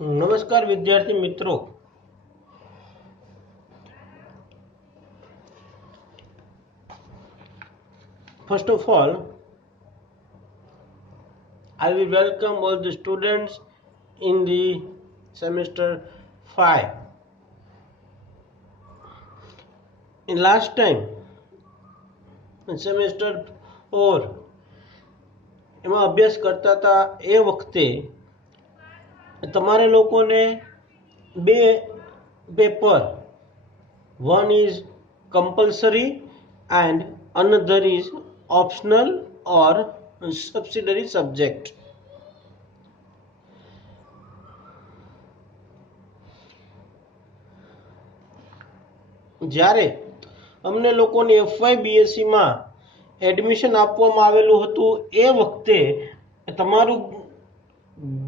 नमस्कार विद्यार्थी मित्रों। First of all, I will welcome all the students in the semester 5. In last time, in semester 4, એમાં અભ્યાસ કરતા હતા એ વખતે તમારે લોકોને બે paper, one is compulsory and another is optional or subsidiary subject. જ્યારે અમને લોકોને એફવાય બીએસસી માં એડમિશન આપવામાં આવેલું હતું એ વખતે તમારું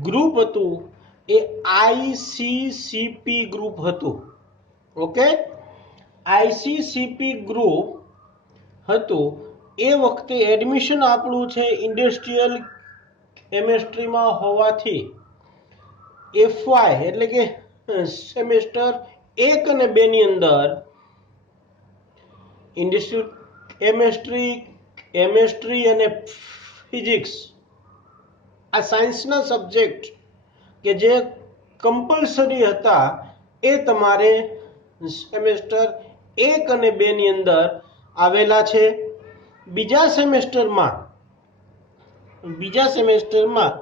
ગ્રુપ હતું એ આઈસીસીપી ગ્રુપ હતું. ઓકે, આઈસીસીપી ગ્રુપ હતું. એ વખતે એડમિશન આપણું છે ઇન્ડસ્ટ્રીયલ કેમેસ્ટ્રીમાં હોવાથી એફવાય એટલે કે સેમેસ્ટર 1 અને 2 ની અંદર ઇન્ડસ્ટ્રીયલ કેમેસ્ટ્રી અને ફિઝિક્સ આ સાયન્સના સબ્જેક્ટ કે જે કમ્પલસરી હતા એ તમારે સેમેસ્ટર 1 અને 2 ની અંદર આવેલા છે. બીજા સેમેસ્ટરમાં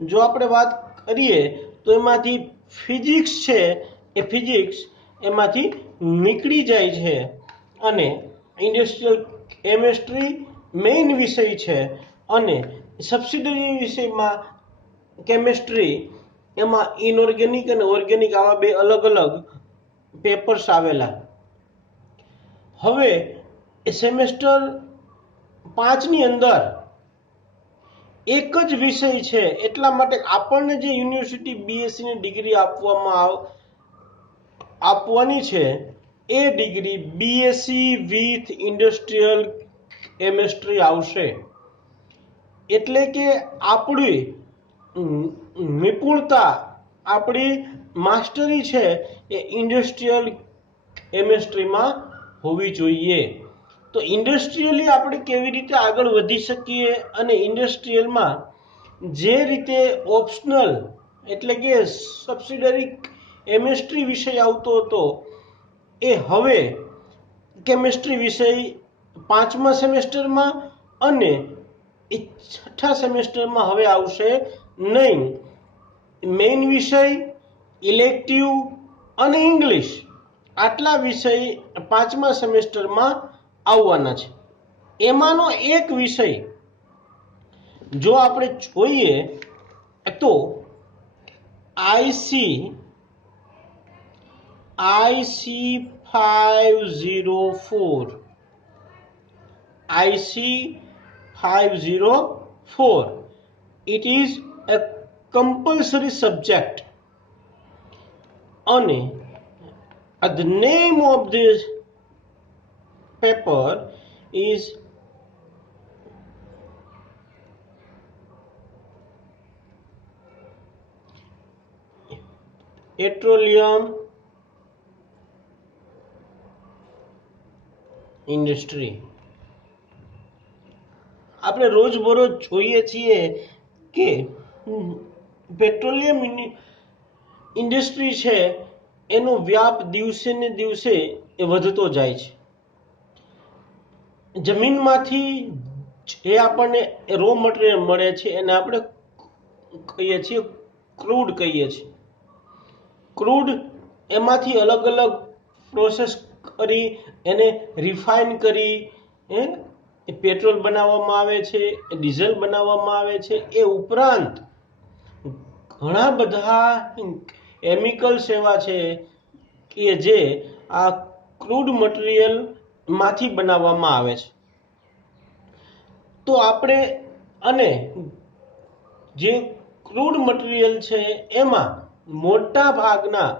જો આપણે વાત કરીએ તો એમાંથી ફિઝિક્સ છે એ ફિઝિક્સ એમાંથી નીકળી જાય છે અને ઇન્ડસ્ટ્રીયલ કેમેસ્ટ્રી મેઇન વિષય છે અને સબસિડરી વિષયમાં કેમેસ્ટ્રી એમાં ઇનઓર્ગેનિક અને ઓર્ગેનિક આવા બે અલગ અલગ પેપર્સ આવેલા. હવે સેમેસ્ટર 5 ની અંદર એક જ વિષય છે એટલા માટે આપણને જે યુનિવર્સિટી બીએસસી ની ડિગ્રી આપવાની છે એ degree BSc with industrial chemistry આવશે. એટલે કે આપણી નિપુણતા, આપણી માસ્ટરી છે એ ઇન્ડસ્ટ્રીયલ કેમેસ્ટ્રીમાં હોવી જોઈએ. તો ઇન્ડસ્ટ્રીયલી આપણે કેવી રીતે આગળ વધી શકીએ અને ઇન્ડસ્ટ્રીયલમાં જે રીતે ઓપ્શનલ એટલે કે સબસિડરી કેમેસ્ટ્રી વિષય આવતો હતો એ હવે કેમેસ્ટ્રી વિષય 5મા સેમેસ્ટરમાં અને 6ઠા સેમેસ્ટરમાં હવે આવશે નહીં. મેઇન વિષય, ઇલેક્ટિવ અને ઇંગ્લિશ આટલા વિષય 5મા સેમેસ્ટરમાં આવવાના છે. એમાંનો એક વિષય જો આપણે જોઈએ તો IC 504 it is a compulsory subject and the name of this paper is petroleum industry. આપણે રોજબરોજ જોઈએ છીએ કે પેટ્રોલિયમ ઇન્ડસ્ટ્રી છે એનો વ્યાપ દિવસે ને દિવસે એ વધતો જાય છે. જમીનમાંથી જે આપણને રો મટીરિયલ મળે છે એને આપણે કહીએ છીએ ક્રૂડ કહીએ છીએ. ક્રૂડ એમાંથી અલગ અલગ પ્રોસેસ કરી એને રિફાઇન કરી પેટ્રોલ બનાવવામાં આવે છે, ડીઝલ બનાવવામાં આવે છે. એ ઉપરાંત ઘણા બધા કેમિકલ્સ એવા છે કે જે આ ક્રૂડ મટીરિયલ માંથી બનાવવામાં આવે છે. તો આપણે અને જે ક્રૂડ મટીરિયલ છે એમાં મોટા ભાગના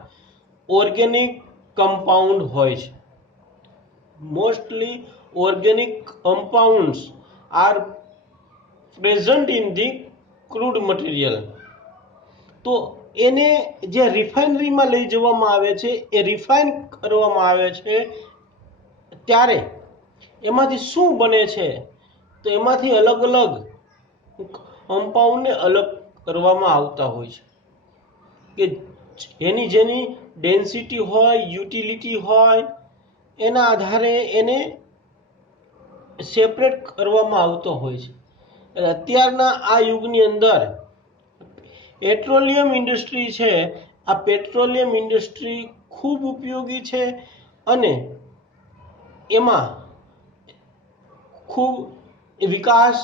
ઓર્ગેનિક કમ્પાઉન્ડ હોય છે. Mostly organic compounds are present in the crude material. તો એને જે રિફાઇનરીમાં લઈ જવામાં આવે છે, એ રિફાઇન કરવામાં આવે છે, ત્યારે એમાંથી શું બને છે? તો એમાંથી અલગ અલગ કમ્પાઉન્ડને અલગ કરવામાં આવતા હોય છે, કે જેની ડેન્સિટી હોય, યુટિલિટી હોય, એના આધારે એને સેપરેટ કરવામાં આવતો હોય છે. અત્યારના આ યુગની અંદર પેટ્રોલિયમ ઇન્ડસ્ટ્રી છે, આ પેટ્રોલિયમ ઇન્ડસ્ટ્રી ખૂબ ઉપયોગી છે અને એમાં ખૂબ વિકાસ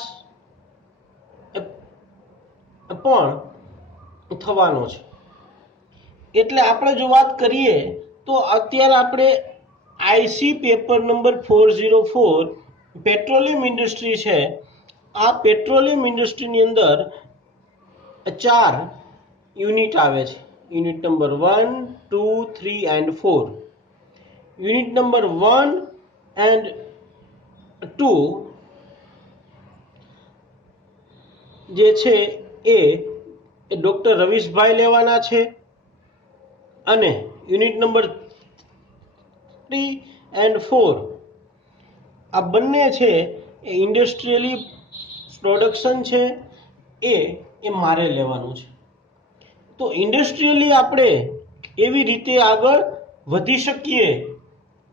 પણ થવાનો છે. એટલે આપણે જો વાત કરીએ તો અત્યારે આપણે IC paper number 404 petroleum industry છે. આ પેટ્રોલિયમ ઇન્ડસ્ટ્રીની અંદર 4 યુનિટ આવે છે. Unit number 1, 2, 3 and 4. Unit number 1 and 2 જે છે એ ડોક્ટર રવીશભાઈ લેવાના છે, અને યુનિટ નંબર 3 એન્ડ 4 આ બંને છે એ ઇન્ડસ્ટ્રીયલી પ્રોડક્શન છે, એ મારે લેવાનું છે. તો ઇન્ડસ્ટ્રીયલી આપણે એવી રીતે આગળ વધી શકીએ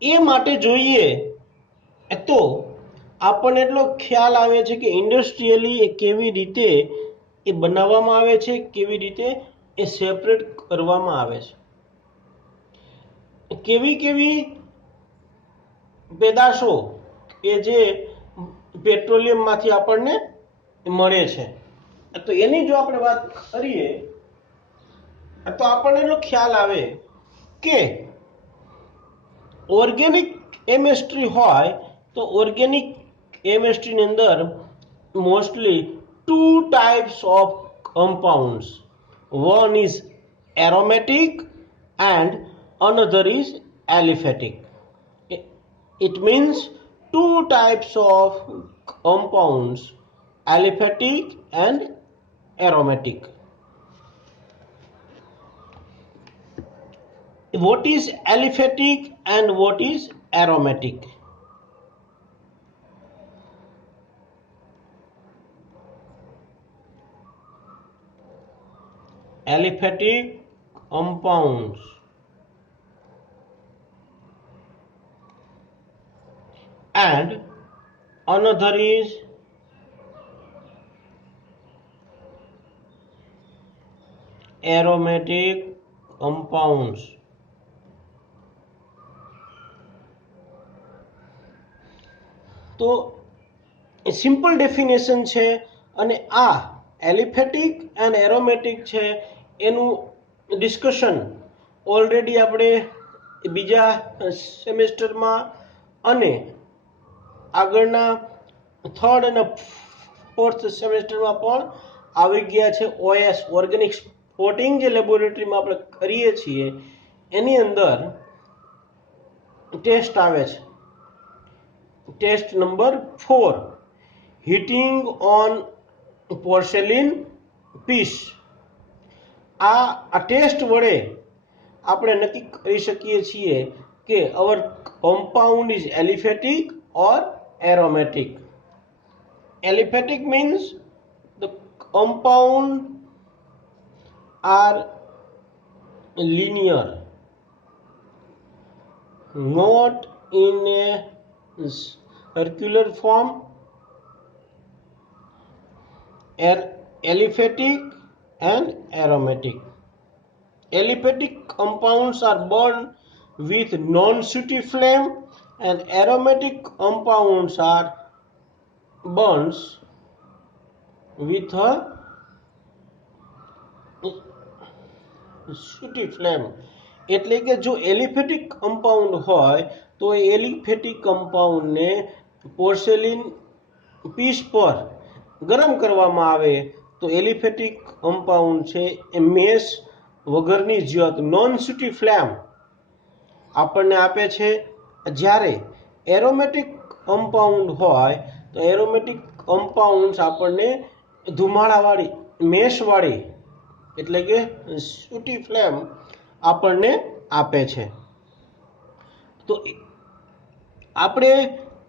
એ માટે જોઈએ તો આપણને એટલો ખ્યાલ આવે છે કે ઇન્ડસ્ટ્રીયલી એ કેવી રીતે એ બનાવવામાં આવે છે, કેવી રીતે એ સેપરેટ કરવામાં આવે છે, કેવી કેવી પેદાશો કે જે પેટ્રોલિયમમાંથી આપણને મળે છે. તો એની જો આપણે વાત કરીએ તો આપણને એટલો ખ્યાલ આવે કે ઓર્ગેનિક કેમિસ્ટ્રી હોય તો ઓર્ગેનિક કેમિસ્ટ્રીની અંદર mostly 2 types of compounds, one is aromatic and another is aliphatic. It means 2 types of compounds, aliphatic and aromatic. What is aliphatic and what is aromatic? Aliphatic compounds and another is aromatic compounds. તો simple definition છે, અને આ aliphatic and aromatic છે એનું discussion already આપણે બીજા સેમેસ્ટરમાં અને આગળના 3rd અને 4th સેમેસ્ટરમાં પણ આવી ગયા છે. ઓએસ ઓર્ગેનિક સ્પોટિંગ જે લેબોરેટરીમાં આપણે કરીએ છીએ એની અંદર ટેસ્ટ આવે છે. Test number 4, heating on porcelain piece. આ ટેસ્ટ વડે આપણે નક્કી કરી શકીએ છીએ કે અવર compound is aliphatic or aromatic. Aliphatic means the compound are linear, not in a circular form. Aliphatic and aromatic. Aliphatic compounds are burned with non-sooty flame and aromatic compounds are burns with a sooty flame. એટલે કે જો aliphatic compound હોય તો એ aliphatic કમ્પાઉન્ડને porcelain piece પર ગરમ કરવામાં આવે તો એલિફેટિક કમ્પાઉન્ડ છે એ મેશ વગરની જ્યોત નોન સૂટી ફ્લેમ આપણને આપે છે. જ્યારે એરોમેટિક કમ્પાઉન્ડ હોય તો એરોમેટિક કમ્પાઉન્ડ્સ આપણને ધુમાડાવાળી મેશવાળી એટલે કે સૂટી ફ્લેમ આપણને આપે છે. તો આપણે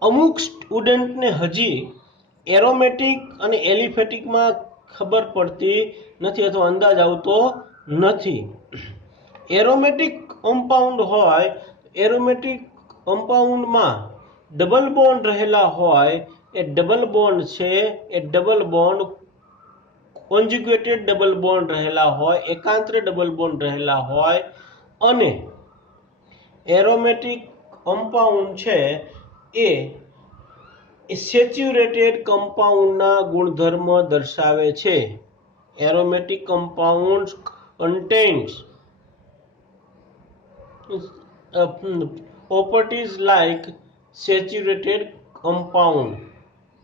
અમુક સ્ટુડન્ટને હજી એરોમેટિક અને એલિફેટિકમાં ખબર પડતી નથી અથવા અંદાજ આવતો નથી. એરોમેટિક કમ્પાઉન્ડ હોય, એરોમેટિક કમ્પાઉન્ડમાં ડબલ બોન્ડ રહેલા હોય, એ ડબલ બોન્ડ છે એ double bond conjugated double bond રહેલા હોય, એકાંતરે ડબલ બોન્ડ રહેલા હોય, અને એરોમેટિક કમ્પાઉન્ડ છે એ સેચ્યુરેટેડ કમ્પાઉન્ડના ગુણધર્મ દર્શાવે છે. Aromatic compound contains properties like saturated compound.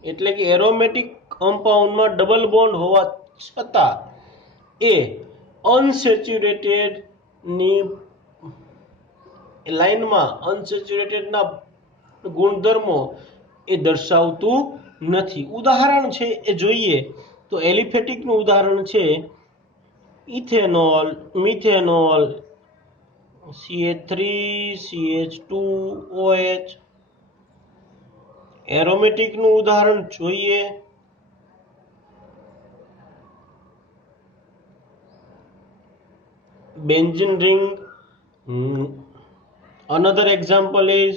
એટલે કે એરોમેટિક કમ્પાઉન્ડમાં ડબલ બોન્ડ હોવા છતાં એ અનસેચ્યુરેટેડ ની લાઈનમાં અનસેચ્યુરેટેડના ગુણધર્મો એ દર્શાવતું નથી. ઉદાહરણ છે એ જોઈએ તો એલિફેટિકનું ઉદાહરણ છે ઇથેનોલ, મિથેનોલ, CH3, CH2OH. એરોમેટિકનું ઉદાહરણ જોઈએ benzene ring. Another example is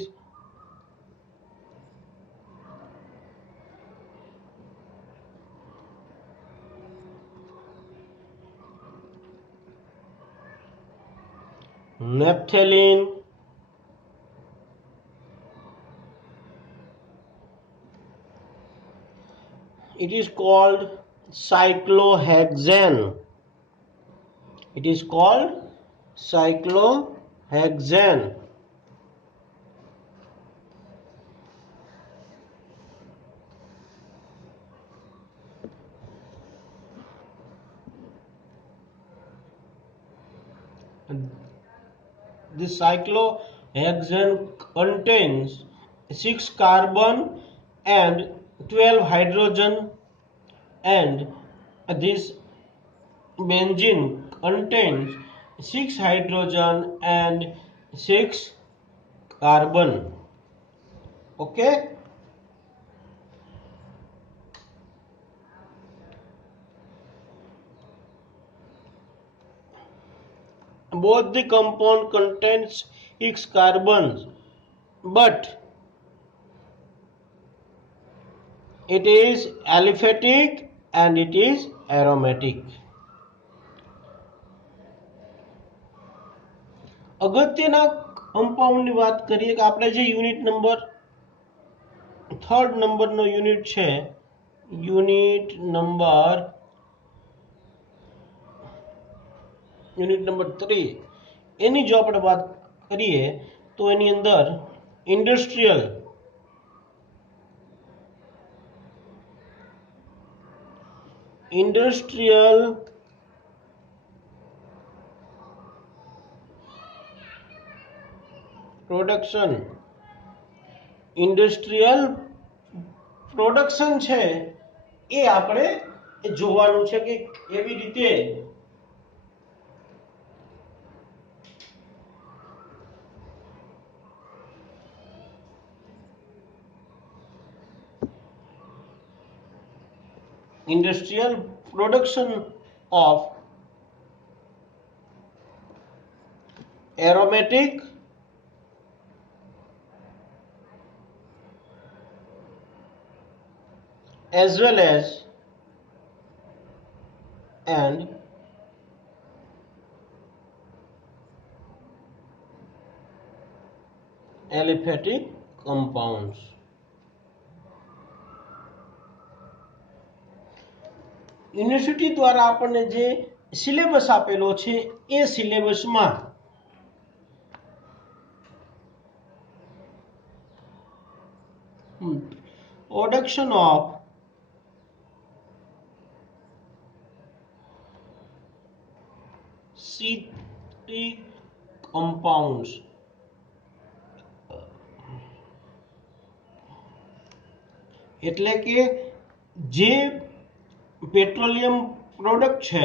naphthalene. It is called cyclohexane. It is called cyclohexane. This cyclohexane contains 6 carbon and 12 hydrogen, and this benzene contains 6 hydrogen and 6 carbon. Okay. Both the compound contains 6 carbons, but it is aliphatic and it is aromatic. અગત્યના કમ્પાઉન્ડની વાત કરીએ કે આપણે જે unit number 3rd નંબરનો unit છે, unit number 3, એની જો આપણે વાત કરીએ તો એની અંદર ઇન્ડસ્ટ્રીયલ પ્રોડક્શન છે એ આપણે જોવાનું છે કે કેવી રીતે industrial production of aromatic as well as and aliphatic compounds. University દ્વારા આપણને જે સિલેબસ આપેલો છે એ સિલેબસમાં પ્રોડક્શન ઓફ C3 compounds એટલે કે જે પેટ્રોલિયમ પ્રોડક્ટ છે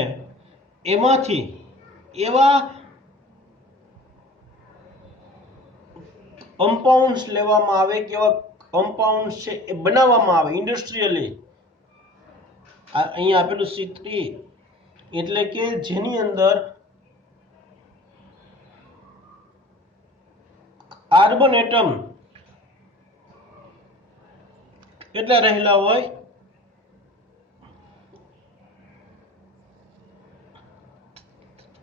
એમાંથી એવા કમ્પાઉન્ડ્સ લેવામાં આવે કે એવા કમ્પાઉન્ડ્સ છે એ બનાવવામાં આવે ઇન્ડસ્ટ્રીયલી. અહીંયા આપેલું C3 એટલે કે જેની અંદર કાર્બન એટમ કેટલા રહેલા હોય?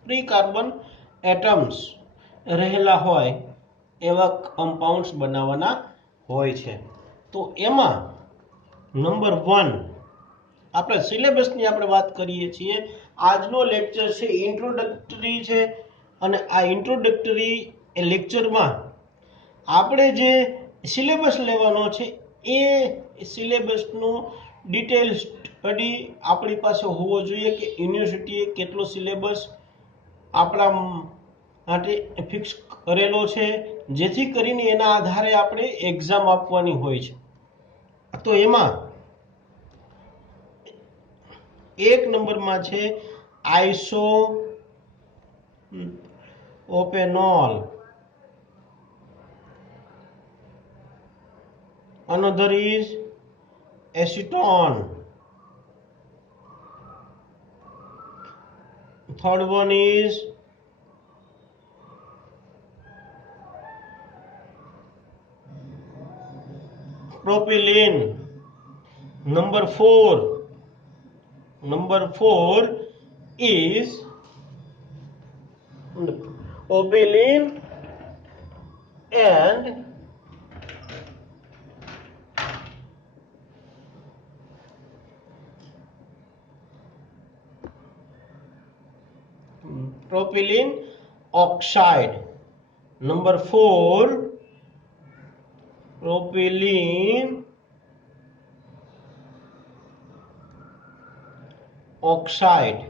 3 કાર્બન એટમ્સ રહેલા હોય એવા કમ્પાઉન્ડ્સ બનાવવાના હોય છે. તો એમાં નંબર 1 આપણે સિલેબસની આપણે વાત કરીએ છીએ. આજનો લેક્ચર છે ઇન્ટ્રોડક્ટરી છે અને આ ઇન્ટ્રોડક્ટરી લેક્ચરમાં આપણે જે સિલેબસ લેવાનો છે એ સિલેબસનો ડિટેલ સ્ટડી આપણી પાસે હોવો જોઈએ કે યુનિવર્સિટીએ કેટલો સિલેબસ આપણા માટે ફિક્સ કરેલો છે, જેથી કરીને એના આધારે આપણે એક્ઝામ આપવાની હોય છે. તો એમાં એક નંબરમાં છે iso ઓપેનોલ, another is acetone, third one is propylene. Number 4 is propylene and propylene oxide. Number 4 propylene oxide.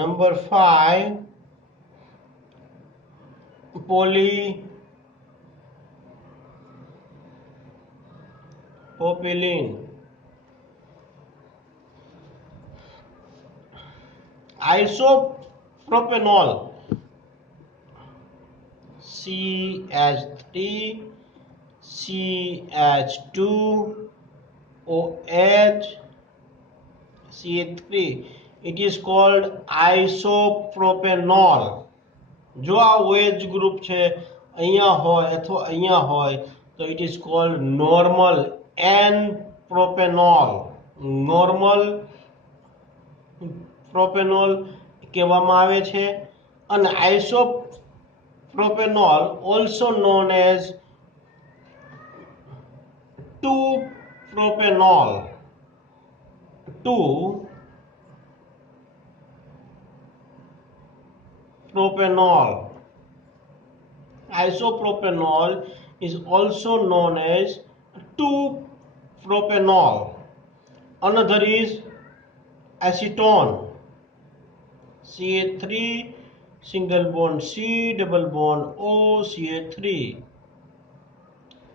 Number 5 polypropylene. Isopropanol CH3 CH2OH CH3. It is called isopropanol. જો આ OH ગ્રુપ છે અહીંયા હોય અથવા અહીંયા હોય તો it is called normal N propanol. Normal propanol કહેવામાં આવે છે. અને isopropanol also known as 2-propanol. 2-propanol. Isopropanol is also known as 2-propanol. Another is acetone. CH3 single bond C double bond O CH3.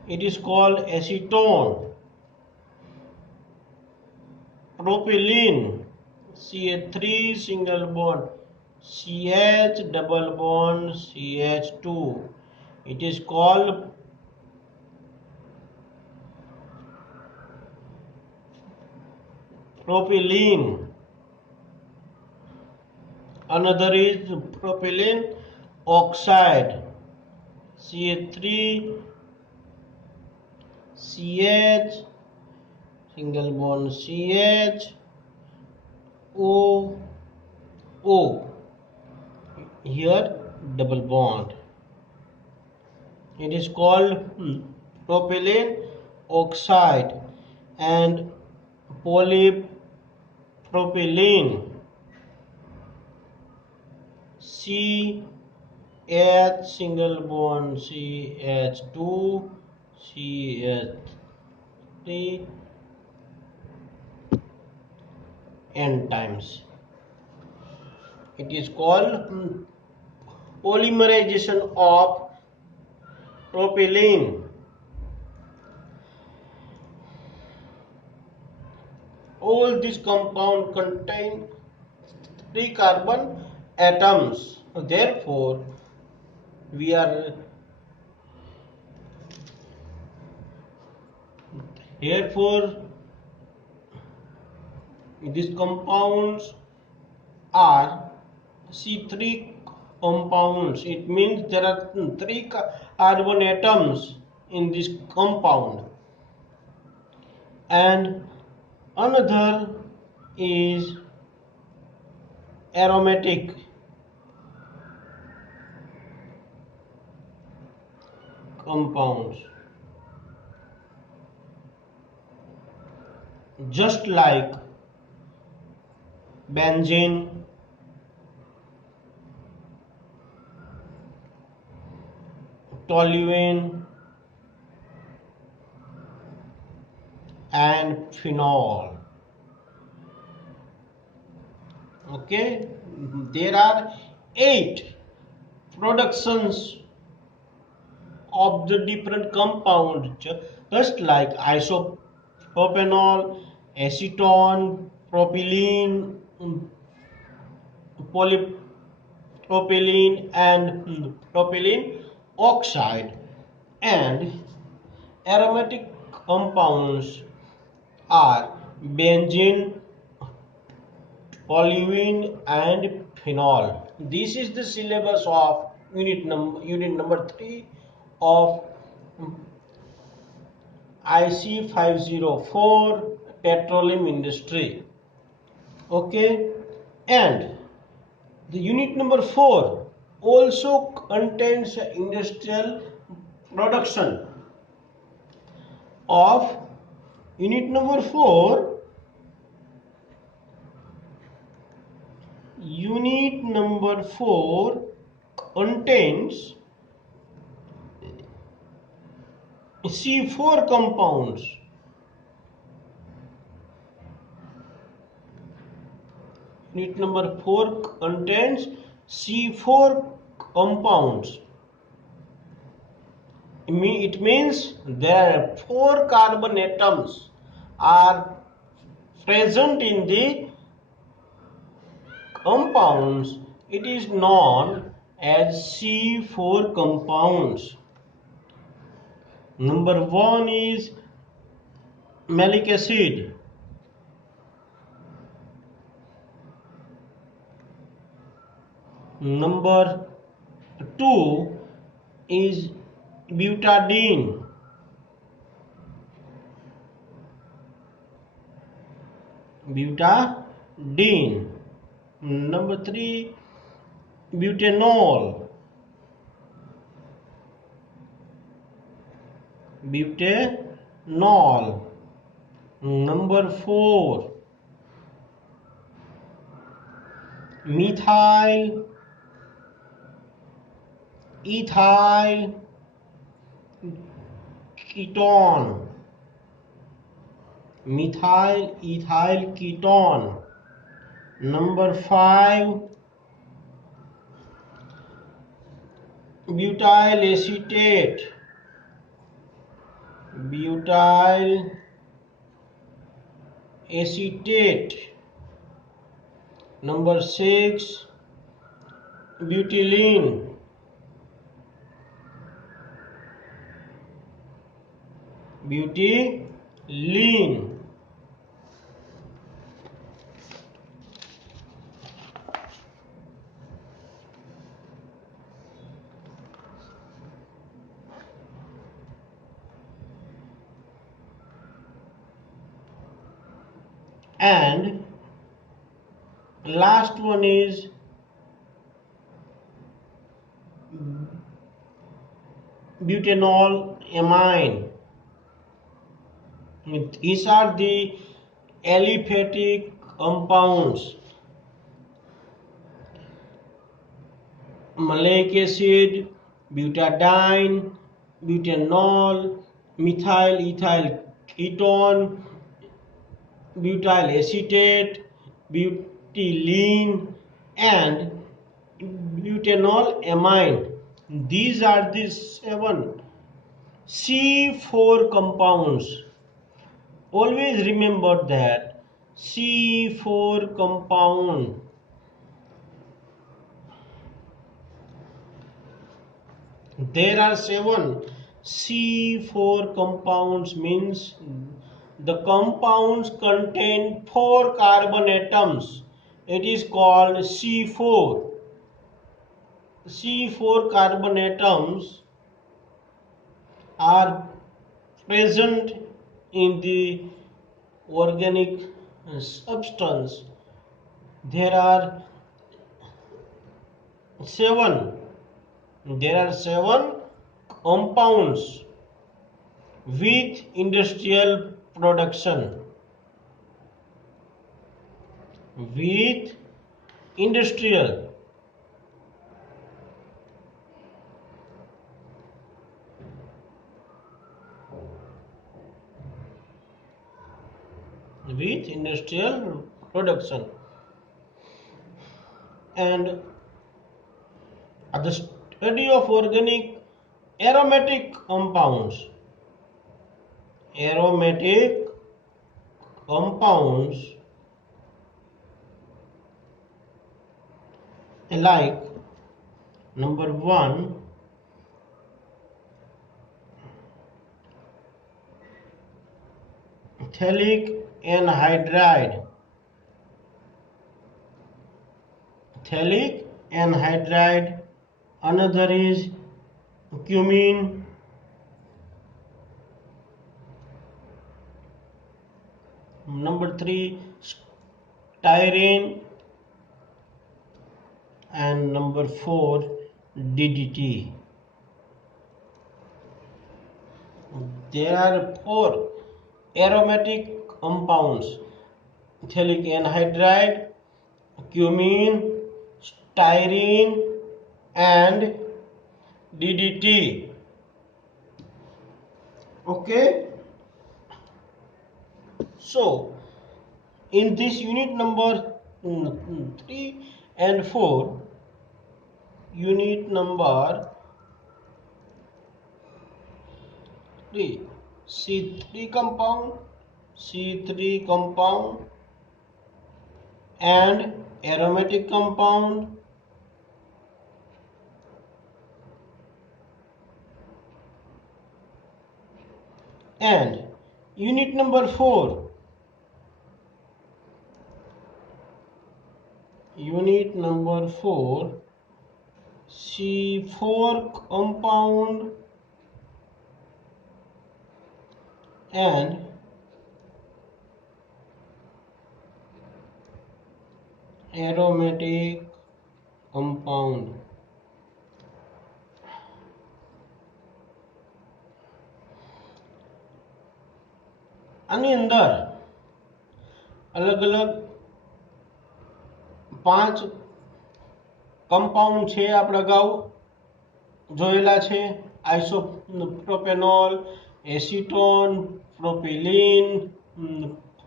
It is called acetone. Propylene CH3 single bond CH double bond CH2. It is called propylene. Another is propylene oxide CH3 CH single bond CH O O, here double bond. It is called propylene oxide. And polypropylene CH single bond CH2 CH3 n times. It is called polymerization of propylene. All these compounds contain 3 carbon atoms. Therefore, we are therefore these compounds are C3 compounds. It means there are 3 carbon atoms in this compound, and another is aromatic compounds, just like benzene, toluene, and phenol. Okay, there are 8 productions of the different compounds, just like isopropanol, acetone, propylene, polypropylene, and propylene oxide. And aromatic compounds are benzene, toluene, and phenol. This is the syllabus of unit number 3 of IC 504 petroleum industry. Okay, and the unit number 4 also contains industrial production of unit number 4. Unit number 4 contains C4 compounds. Unit number 4 contains C4 compounds. It means there are 4 carbon atoms are present in the compounds. It is known as C4 compounds. Number 1 is malic acid. Number 2 is butadiene. Butadiene. Number 3, butanol. Butanol. Number 4, methyl, ethyl ketone. Methyl ethyl ketone. Number 5, butyl acetate. Butyl acetate. Number 6, butylene. Butylene. And last one is butanol amine. These are the aliphatic compounds: malic acid, butadiene, butanol, methyl ethyl ketone, butyl acetate, butylene, and butanol amine. These are the 7 C4 compounds. Always remember that C4 compound there are 7 C4 compounds, means the compounds contain 4 carbon atoms. It is called C4. C4 carbon atoms are present in the organic substance. There are 7 compounds with industrial production. With industrial production, and the study of organic aromatic compounds like number 1, phthalic anhydride, another is cumene, number 3 styrene, and number 4 DDT. There are 4 aromatic compounds: phthalic anhydride, cumene, styrene, and DDT. Okay, so in this unit number 3 and 4, unit number 3, C3 compound and aromatic compound, and unit number 4, C4 compound and aromatic compound. આની અંદર અલગ અલગ 5 compound છે, આપણે અગાઉ જોયેલા છે: isopropanol, acetone,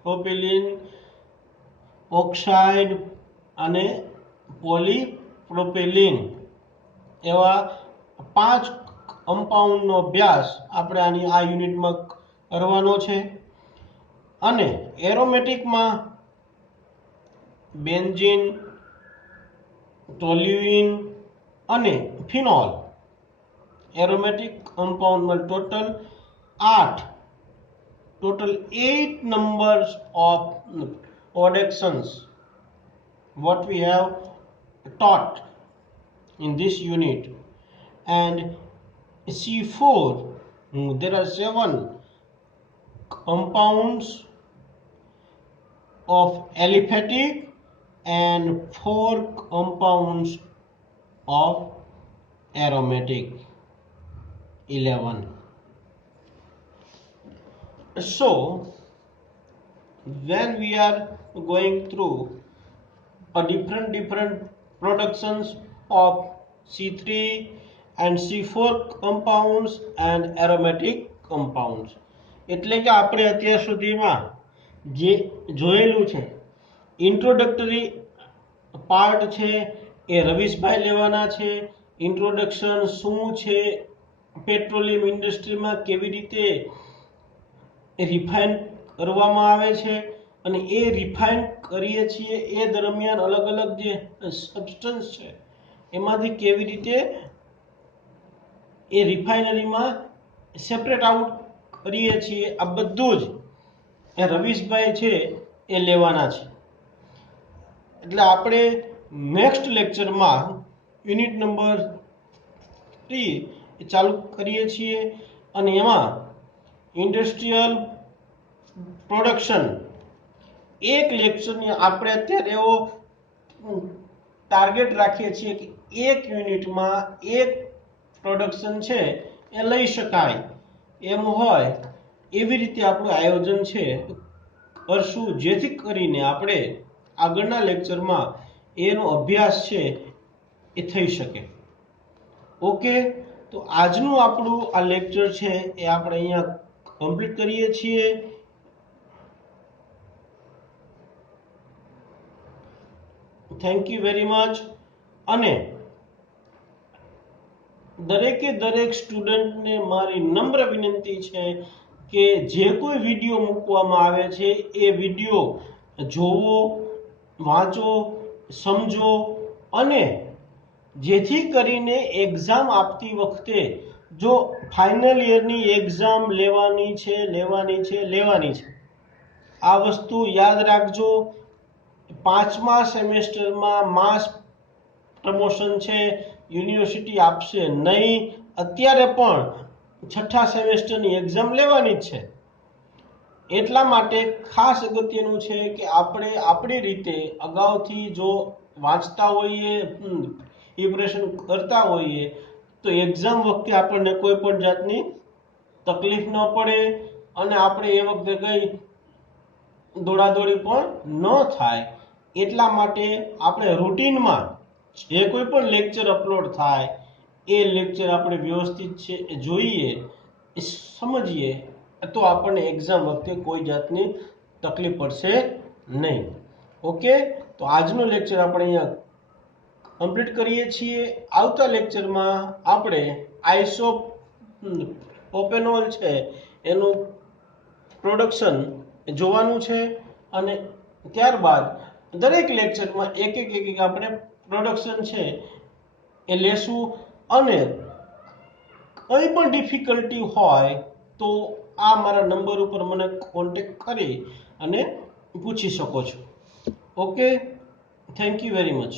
propylene oxide અને પોલીપ્રોપિલિન. એવા 5 કમ્પાઉન્ડનો અભ્યાસ આપણે આ યુનિટમાં કરવાનો છે. અને એરોમેટિકમાં બેન્ઝીન, ટોલ્યુઇન અને ફિનોલ એરોમેટિક કમ્પાઉન્ડમાં total 8 numbers of oddactions what we have taught in this unit. And C4, there are 7 compounds of aliphatic and 4 compounds of aromatic, 11. So when we are going through different productions of C3 and C4 compounds and aromatic compounds, એટલે કે આપણે અત્યાર સુધીમાં જે જોયેલું છે introductory part છે એ રવીશભાઈ લેવાના છે. ઇન્ટ્રોડક્શન શું છે, પેટ્રોલિયમ ઇન્ડસ્ટ્રીમાં કેવી રીતે રિફાઇન કરવામાં આવે છે, અને એ રિફાઇન કરીએ છીએ એ દરમિયાન અલગ અલગ જે સબસ્ટન્સ છે એમાંથી કેવી રીતે એ રિફાઇનરીમાં સેપરેટ આઉટ કરીએ છીએ. આ બધું જ એ રવીશભાઈ છે એ લેવાના છે. એટલે આપણે નેક્સ્ટ લેક્ચરમાં યુનિટ નંબર 3 ચાલુ કરીએ છીએ અને એમાં ઇન્ડસ્ટ્રીયલ પ્રોડક્શન એક લેક્ચરની આપણે અત્યારે એવો ટાર્ગેટ રાખીએ છીએ કે એક યુનિટમાં એક પ્રોડક્શન છે એ લઈ શકાય એમ હોય એવી રીતે આપણું આયોજન છે કરશું, જેથી કરીને આપણે આગળના લેક્ચરમાં એનો અભ્યાસ છે એ થઈ શકે. ઓકે, તો આજનું આપણું આ લેક્ચર છે એ આપણે અહીંયા કમ્પ્લીટ કરીએ છીએ. Thank you very much. અને દરેક સ્ટુડન્ટને મારી નમ્ર વિનંતી છે કે જે કોઈ વિડીયો મૂકવામાં આવે છે એ વિડીયો જોવો, વાંચો, સમજો અને જેથી કરીને એક્ઝામ આપતી વખતે જો ફાઇનલ યરની એક્ઝામ લેવાની છે આ વસ્તુ યાદ રાખજો. 5મા સેમેસ્ટરમાં માસ પ્રમોશન છે યુનિવર્સિટી આપશે નહીં. અત્યારે પણ 6થા સેમેસ્ટરની એક્ઝામ લેવાની છે. એટલા માટે ખાસ અગત્યનું છે કે આપણે આપણી રીતે અગાઉથી જો વાંચતા હોઈએ, પ્રિપરેશન કરતા હોઈએ તો એક્ઝામ વખતે આપણને કોઈ પણ જાતની તકલીફ ન પડે અને આપણે એ વખતે કઈ દોડાદોડી પણ ન થાય. એટલા માટે આપણે રૂટીનમાં જે કોઈ પણ લેક્ચર અપલોડ થાય એ લેક્ચર આપણે વ્યવસ્થિત છે એ જોઈએ, એ સમજીએ તો આપણને એક્ઝામ વખતે કોઈ જાતની તકલીફ પડશે નહીં. ઓકે, તો આજનો લેક્ચર આપણે અહીંયા કમ્પ્લીટ કરીએ છીએ. આવતા લેક્ચરમાં આપણે આઇસોપ્રોપેનોલ છે એનું પ્રોડક્શન જોવાનું છે અને ત્યારબાદ દરેક લેક્ચરમાં એક આપણે પ્રોડક્શન છે એ લેશું. અને કંઈ પણ ડિફિકલ્ટી હોય તો આ મારા નંબર ઉપર મને કોન્ટેક્ટ કરી અને પૂછી શકો છો. Okay, thank you very much.